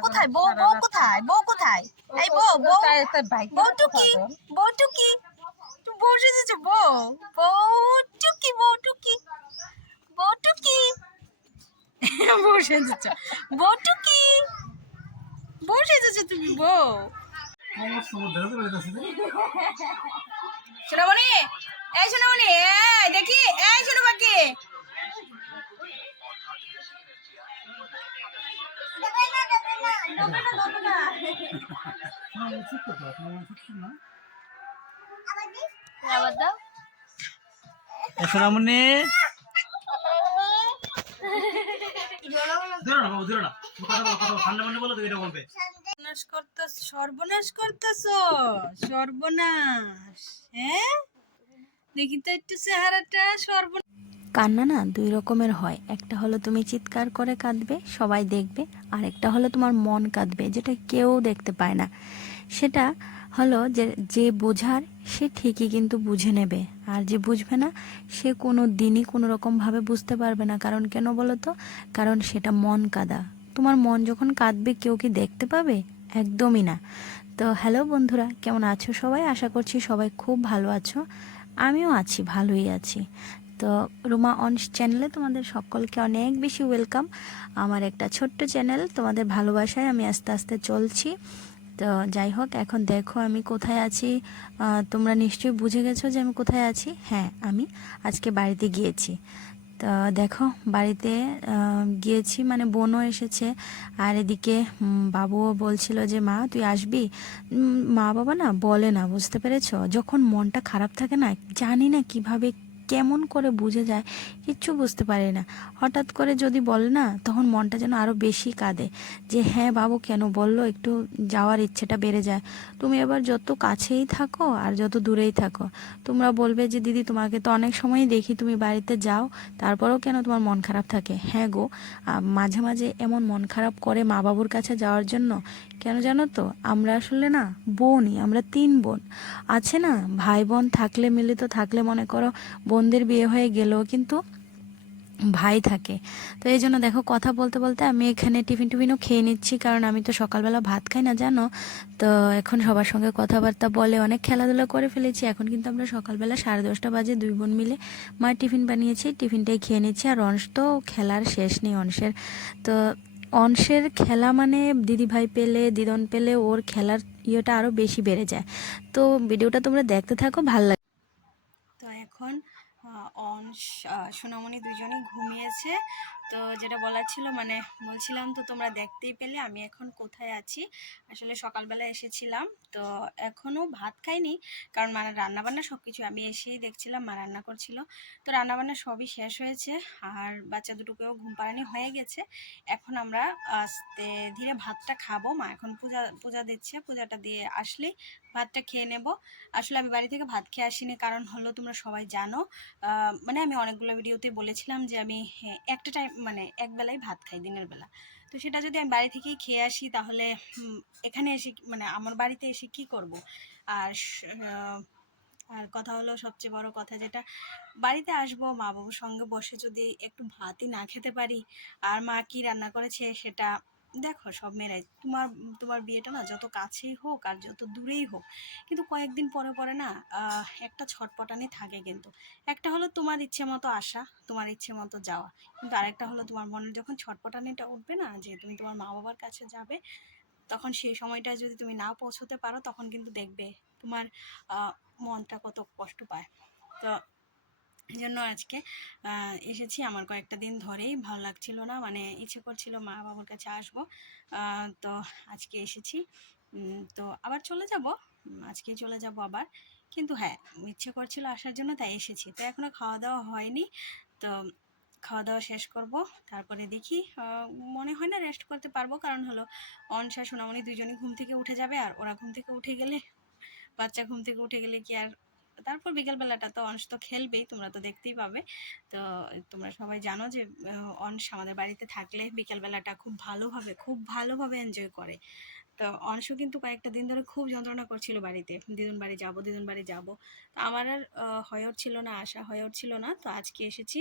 কোথায়? বউ বউ কোথায়? বউ কোথায়? এই বউ বউ বউ টুকি বউ টুকি। তুই বউ সেজেছো বউ। বউ টুকি বউ টুকি। বউ টুকি। বউ সেজেছো বউ টুকি। বউ। সেজেছো তুমি বউ সোনামণি এই সোনামণি এই দেখি এই সোনা পাখি বলবে। সর্বনাশ করতেছ সর্বনাশ করতেছ? সর্বনাশ হ্যাঁ? দেখি তো একটু চেহারাটা সর্ব কান্না না দুই রকমের হয়। একটা হলো তুমি চিৎকার করে কাঁদবে, সবাই দেখবে, আর একটা হলো তোমার মন কাঁদবে, যেটা কেউ দেখতে পায় না। সেটা হলো যে যে বোঝার সে ঠিকই কিন্তু বুঝে নেবে, আর যে বুঝবে না সে কোনো দিনই কোনো রকমভাবে বুঝতে পারবে না। কারণ কেন বলো তো? কারণ সেটা মন কাদা। তোমার মন যখন কাঁদবে কেউ কি দেখতে পাবে? একদমই না। তো হ্যালো বন্ধুরা, কেমন আছো সবাই? আশা করছি সবাই খুব ভালো আছো। আমিও আছি, ভালোই আছি। তো রুমা অনস চ্যানেলে তোমাদের সকলকে অনেক বেশি ওয়েলকাম আমার একটা ছোট্ট চ্যানেল তোমাদের ভালোবাসায় আমি আস্তে আস্তে চলছি। তো যাই হোক, এখন দেখো আমি কোথায় আছি। তোমরা নিশ্চয়ই বুঝে গেছো যে আমি কোথায় আছি? হ্যাঁ আমি আজকে বাড়িতে গিয়েছি। তো দেখো, বাড়িতে গিয়েছি মানে বোনও এসেছে। আর এদিকে বাবুও বলছিল যে, মা, তুই আসবি? মা বাবা না বলে না, বুঝতে পেরেছ? যখন মনটা খারাপ থাকে না, জানি না কীভাবে কেমন করে বুঝে যায় কিচ্ছু বুঝতে পারি না। হঠাৎ করে যদি বলে না, তখন মনটা যেন আরও বেশি কাঁদে যে হ্যাঁ বাবু, কেন বলল? একটু যাওয়ার ইচ্ছেটা বেড়ে যায়। তুমি এবার যত কাছেই থাকো আর যত দূরেই থাকো, তোমরা বলবে যে, দিদি, তোমাকে তো অনেক সময়ই দেখি, তুমি বাড়িতে যাও, তারপরেও কেন তোমার মন খারাপ থাকে? হ্যাঁ গো মাঝে মাঝে এমন মন খারাপ করে মা বাবুর কাছে যাওয়ার জন্য কেন জানো তো? আমরা আসলে না বোনই, আমরা তিন বোন। আছে না? ভাই বোন থাকলে মিলিত, থাকলে মনে করো বোনদের বিয়ে হয়ে গেলেও কিন্তু ভাই থাকে। তো এই জন্য দেখো কথা বলতে বলতে আমি এখানে টিফিন টিফিনও খেয়ে নিচ্ছি, কারণ আমি তো সকালবেলা ভাত খাই না, জানো? তো এখন সবার সঙ্গে কথাবার্তা বলে অনেক খেলাধুলা করে ফেলেছি। এখন কিন্তু আমরা সকালবেলা সাড়ে দশটা বাজে দুই বোন মিলে মা টিফিন বানিয়েছি, টিফিনটাই খেয়ে নিচ্ছি। আর অংশ তো খেলার শেষ নেই অংশের তো অংশের খেলা মানে দিদি ভাই পেলে, দিদন পেলে ওর খেলার ইয়েটা আরও বেশি বেড়ে যায়। তো ভিডিওটা তোমরা দেখতে থাকো, ভালো লাগে তো এখন অংশ সোনামণি দুজনেই ঘুমিয়েছে। তো যেটা বলার ছিল মানে বলছিলাম তো তোমরা দেখতেই পেলে আমি এখন কোথায় আছি। আসলে সকালবেলা এসেছিলাম তো এখনও ভাত খাইনি কারণ মানে রান্নাবান্না সব কিছু আমি এসেই দেখছিলাম মা রান্না করছিল। তো রান্নাবান্না সবই শেষ হয়েছে আর বাচ্চা দুটোকেও ঘুম পাড়ানি হয়ে গেছে। এখন আমরা আস্তে ধীরে ভাতটা খাব। মা এখন পূজা পূজা দিচ্ছে পূজাটা দিয়ে আসলেই ভাতটা খেয়ে নেব। আসলে আমি বাড়ি থেকে ভাত খেয়ে আসিনি কারণ হলো তোমরা সবাই জানো মানে আমি অনেকগুলো ভিডিওতে বলেছিলাম যে আমি হ্যাঁ, একটা টাইম মানে এক বেলায় ভাত খাই দিনের বেলা। তো সেটা যদি আমি বাড়ি থেকেই খেয়ে আসি, তাহলে এখানে এসে মানে আমার বাড়িতে এসে কি করব? আর আর কথা হলো সবচেয়ে বড় কথা যেটা, বাড়িতে আসব, মা বাবুর সঙ্গে বসে যদি একটু ভাতই না খেতে পারি, আর মা কি রান্না করেছে সেটা দেখো, সব মেয়েরাই তোমার তোমার বিয়েটা না যত কাছেই হোক আর যত দূরেই হোক, কিন্তু কয়েকদিন পরে পরে না একটা ছটপটানি থাকে কিন্তু। একটা হলো তোমার ইচ্ছে মতো আসা, তোমার ইচ্ছে মতো যাওয়া, কিন্তু আরেকটা হলো তোমার মনে যখন ছটপটানিটা উঠবে না, যে তুমি তোমার মা বাবার কাছে যাবে, তখন সেই সময়টা যদি তুমি না পৌঁছতে পারো, তখন কিন্তু দেখবে তোমার মনটা কত কষ্ট পায়। তো জন্য আজকে এসেছি আমার কয়েকটা দিন ধরেই। ভালো লাগছিল না মানে ইচ্ছে করছিল মা বাবার কাছে আসব। তো আজকে এসেছি। তো আবার চলে যাব। আজকেই চলে যাব আবার। কিন্তু হ্যাঁ ইচ্ছে করছিল আসার জন্য, তাই এসেছি। তো এখনও খাওয়া দাওয়া হয়নি। তো খাওয়া দাওয়া শেষ করব। তারপরে দেখি মনে হয় না রেস্ট করতে পারব। কারণ হলো অনসা সোনামণি দুজনই ঘুম থেকে উঠে যাবে। আর ওরা ঘুম থেকে উঠে গেলে, বাচ্চা ঘুম থেকে উঠে গেলে কি আর তারপর বিকেলবেলাটা তো অংশ তো খেলবেই, তোমরা তো দেখতেই পাবে। তো তোমরা সবাই জানো যে অংশ আমাদের বাড়িতে থাকলে বিকেলবেলাটা খুব ভালোভাবে খুব ভালোভাবে এনজয় করে। তো অংশ কিন্তু কয়েকটা দিন ধরে খুব যন্ত্রণা করছিল বাড়িতে। দিদুন বাড়ি যাব, দিদুন বাড়ি যাব। তো আমার আর হয়ে উঠছিল না, আশা হয়ে উঠছিল না। তো আজকে এসেছি।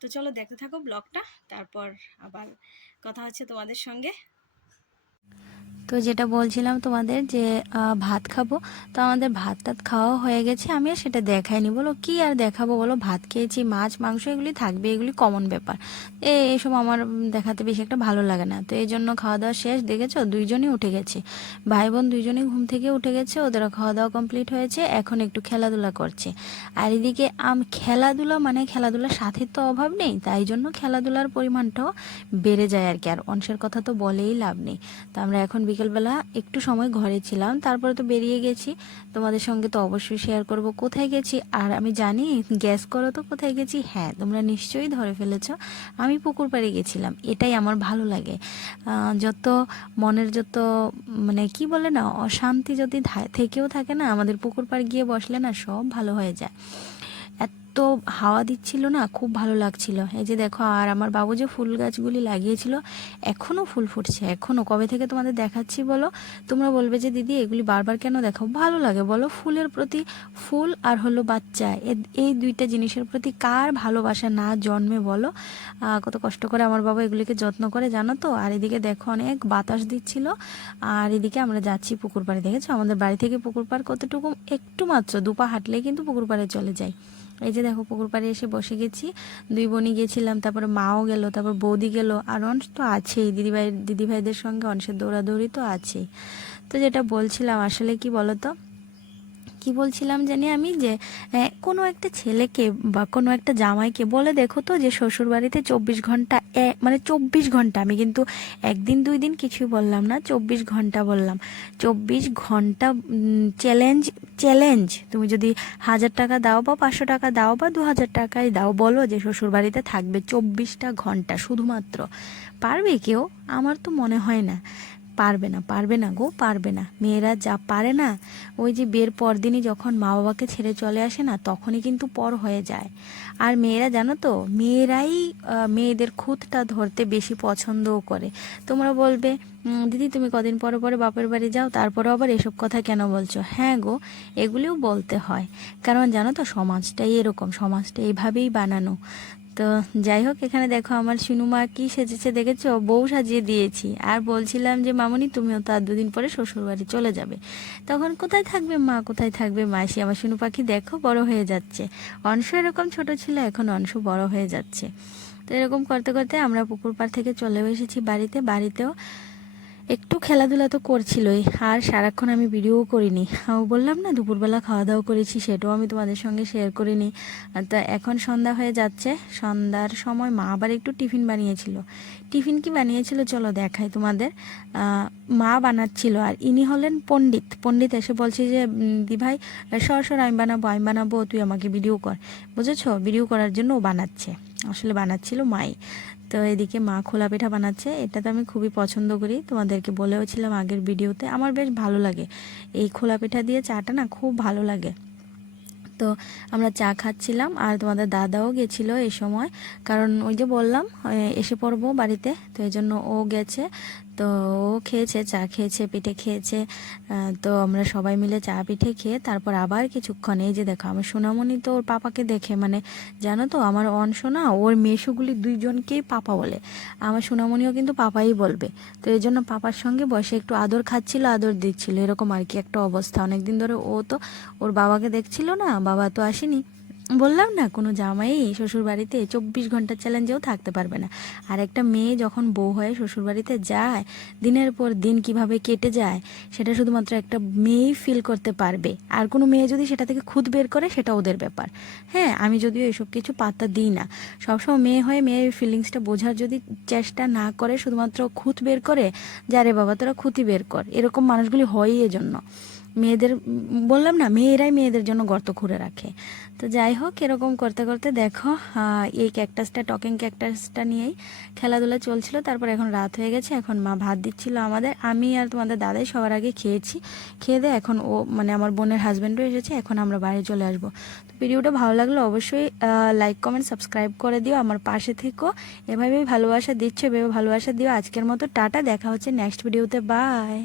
তো চলো দেখতে থাকো ব্লগটা, তারপর আবার কথা হচ্ছে তোমাদের সঙ্গে। তো যেটা বলছিলাম তোমাদের যে ভাত খাব। তো আমাদের ভাত টাত খাওয়া হয়ে গেছে, আমি সেটা দেখাইনি। বলো, কি আর দেখাবো বলো? ভাত খেয়েছি, মাছ, মাংস, এগুলি থাকবে, এগুলি কমন ব্যাপার। এ, এসব আমার দেখাতে বেশি একটা ভালো লাগে না। তো এই জন্য খাওয়া দাওয়া শেষ, দেখেছ? দুইজনই উঠে গেছে। ভাই বোন দুইজনই ঘুম থেকে উঠে গেছে ওদের খাওয়া দাওয়া কমপ্লিট হয়েছে, এখন একটু খেলাধুলা করছে। আর এদিকে আম, খেলাধুলা মানে খেলাধুলার সাথে তো অভাব নেই, তাই জন্য খেলাধুলার পরিমাণটাও বেড়ে যায় আর কি। আর অংশের কথা তো বলেই লাভ নেই। তো আমরা এখন বিকেলবেলা একটু সময় ঘরে ছিলাম, তারপরে তো বেরিয়ে গেছি। তোমাদের সঙ্গে তো অবশ্যই শেয়ার করব কোথায় গেছি, আর আমি জানি গ্যাস করো তো কোথায় গেছি? হ্যাঁ তোমরা নিশ্চয়ই ধরে ফেলেছো, আমি পুকুর পাড়ে গেছিলাম, এটাই আমার ভালো লাগে। যত মনের যত মানে কি বলে না, অশান্তি যদি থেকেও থাকে না, আমাদের পুকুর পাড়ে গিয়ে বসলে না সব ভালো হয়ে যায়। এত হাওয়া দিচ্ছিল না, খুব ভালো লাগছিল। এই যে দেখো, আর আমার বাবু যে ফুল গাছগুলি লাগিয়েছিল এখনও ফুল ফুটছে। এখনও কবে থেকে তোমাদের দেখাচ্ছি বলো? তোমরা বলবে যে, দিদি, এগুলি বারবার কেন দেখো ভালো লাগে বলো। ফুলের প্রতি ফুল আর হলো বাচ্চা এই দুইটা জিনিসের প্রতি কার ভালোবাসা না জন্মে বলো? কত কষ্ট করে আমার বাবা এগুলিকে যত্ন করে, জানো তো? আর এদিকে দেখো, অনেক বাতাস দিচ্ছিল। আর এদিকে আমরা যাচ্ছি পুকুর পাড়ে, দেখেছ? আমাদের বাড়ি থেকে পুকুর পাড় কতটুকু? একটু মাত্র, দুপা হাঁটলেই কিন্তু পুকুর পাড়ে চলে যায়। এই যে দেখো, পুকুর পাড়ে এসে বসে গেছি। দুই বোনই গেছিলাম, তারপরে মাও গেল, তারপর বৌদি গেল, আর অংশ তো আছেই। দিদিভাই, দিদিভাইদের সঙ্গে অংশের দৌড়াদৌড়ি তো আছেই। তো যেটা বলছিলাম, আসলে কি বলতো? কি বলছিলাম জানি আমি যে কোনো একটা ছেলেকে বা কোনো একটা জামাইকে বলে দেখো তো যে শ্বশুর বাড়িতে চব্বিশ ঘণ্টা মানে চব্বিশ ঘণ্টা, আমি কিন্তু একদিন, দুই দিন কিছুই বললাম না, চব্বিশ ঘণ্টা বললাম। চব্বিশ ঘণ্টা চ্যালেঞ্জ চ্যালেঞ্জ তুমি যদি হাজার টাকা দাও বা পাঁচশো টাকা দাও বা দু হাজার টাকাই দাও, বলো যে শ্বশুর বাড়িতে থাকবে চব্বিশটা ঘণ্টা শুধুমাত্র। পারবে কেউ? আমার তো মনে হয় না। পারবে না পারবে না গো, পারবে না। মেয়েরা যা পারে না, ওই যে বের পরদিনই যখন মা বাবাকে ছেড়ে চলে আসে না, তখনই কিন্তু পর হয়ে যায়। আর মেয়েরা জানো তো, মেয়েরাই মেয়েদের খুঁতটা ধরতে বেশি পছন্দও করে। তোমরা বলবে দিদি তুমি কদিন পরে পরে বাপের বাড়ি যাও তারপরে আবার এসব কথা কেন বলছো? হ্যাঁ গো, এগুলিও বলতে হয়। কারণ জানো তো, সমাজটাই এরকম, সমাজটা এইভাবেই বানানো। তো যাই হোক, এখানে দেখো আমার সিনুমা কি সেজেছে দেখেছ? বউ সাজিয়ে দিয়েছি। আর বলছিলাম যে, মামনি, তুমিও তো আর দুদিন পরে শ্বশুরবাড়ি চলে যাবে। তখন, কোথায় থাকবে মা? কোথায় থাকবে মাসি? আমার সিনু পাখি, দেখো, বড় হয়ে যাচ্ছে। অংশ এরকম ছোট ছিল, এখন অংশ বড় হয়ে যাচ্ছে। তো এরকম করতে করতে আমরা পুকুর পাড় থেকে চলে এসেছি বাড়িতে। বাড়িতেও একটু খেলাধুলা তো করছিলই, আর সারাক্ষণ আমি ভিডিও করিনি। বললাম, না, দুপুরবেলা খাওয়া দাওয়া করেছি, সেটাও আমি তোমাদের সঙ্গে শেয়ার করিনি। তা এখন সন্ধ্যা হয়ে যাচ্ছে, সন্ধ্যার সময় মা আবার একটু টিফিন বানিয়েছিল। টিফিন কি বানিয়েছিল চলো দেখাই তোমাদের। মা বানাচ্ছিল, আর ইনি হলেন পণ্ডিত। পণ্ডিত এসে বলছে যে দি ভাই সর সর, আমি বানাবো আমি বানাবো, তুই আমাকে ভিডিও কর। বুঝেছ? ভিডিও করার জন্য ও বানাচ্ছে। আসলে বানাচ্ছিল মাই। তো এদিকে মা খোলা পিঠা বানাচ্ছে। এটা তো আমি খুবই পছন্দ করি। তোমাদেরকে বলেওছিলাম আগের ভিডিওতে। আমার বেশ ভালো লাগে। এই খোলা পিঠা দিয়ে চাটা না খুব ভালো লাগে। তো আমরা চা খাচ্ছিলাম আর তোমাদের দাদাও গেছিল এই সময়। কারণ ওই যে বললাম এসে পড়ব বাড়িতে। তো এই জন্য ও গেছে। তো ও খেয়েছে, চা খেয়েছে পিঠে খেয়েছে। তো আমরা সবাই মিলে চা পিঠে খেয়ে তারপর আবার কিছুক্ষণ, এই যে দেখো আমার সোনামণি তো ওর পাপাকে দেখে মানে জানো তো, আমার অংশ না ওর মেশুগুলি দুইজনকেই পাপা বলে। আমার সোনামণিও কিন্তু পাপাই বলবে। তো এই জন্য পাপার সঙ্গে বসে একটু আদর খাচ্ছিল, আদর দিচ্ছিল, এরকম আর কি একটা অবস্থা। অনেকদিন ধরে ও তো, ওর বাবাকে দেখছিল না, বাবা তো আসেনি। বললাম না, কোনো জামাই শ্বশুর বাড়িতে চব্বিশ ঘণ্টার চ্যালেঞ্জেও থাকতে পারবে না। আর একটা মেয়ে যখন বউ হয়ে শ্বশুর বাড়িতে যায়, দিনের পর দিন কীভাবে কেটে যায়, সেটা শুধুমাত্র একটা মেয়েই ফিল করতে পারবে। আর কোনো মেয়ে যদি সেটা থেকে খুদ বের করে, সেটা ওদের ব্যাপার। হ্যাঁ আমি যদিও এসব কিছু পাত্তা দিই না। সবসময় মেয়ে হয়ে মেয়ের ফিলিংসটা বোঝার যদি চেষ্টা না করে, শুধুমাত্র খুঁত বের করে যারে বাবা, তোরা খুঁতি বের কর। এরকম মানুষগুলি হয়ই এজন্য। মেয়েদের, বললাম না, মেয়েরাই মেয়েদের জন্য গর্ত খুঁড়ে রাখে। তো যাই হোক, এরকম করতে করতে দেখো এই ক্যাকটাসটা টকিং ক্যাকটাসটা নিয়েই খেলাধুলা চলছিল। তারপর এখন রাত হয়ে গেছে, এখন মা ভাত দিচ্ছিল আমাদের। আমি আর তোমাদের দাদাই সবার আগে খেয়েছি। খেয়ে দিয়ে এখন ও মানে আমার বোনের হাজব্যান্ডও এসেছে, এখন আমরা বাইরে চলে আসব। তো ভিডিওটা ভালো লাগলে অবশ্যই লাইক কমেন্ট সাবস্ক্রাইব করে দিও। আমার পাশে থেকো। এভাবেই ভালোবাসা দিচ্ছ, এভাবে ভালোবাসা দিও। আজকের মতো টাটা, দেখা হচ্ছে নেক্সট ভিডিওতে বাই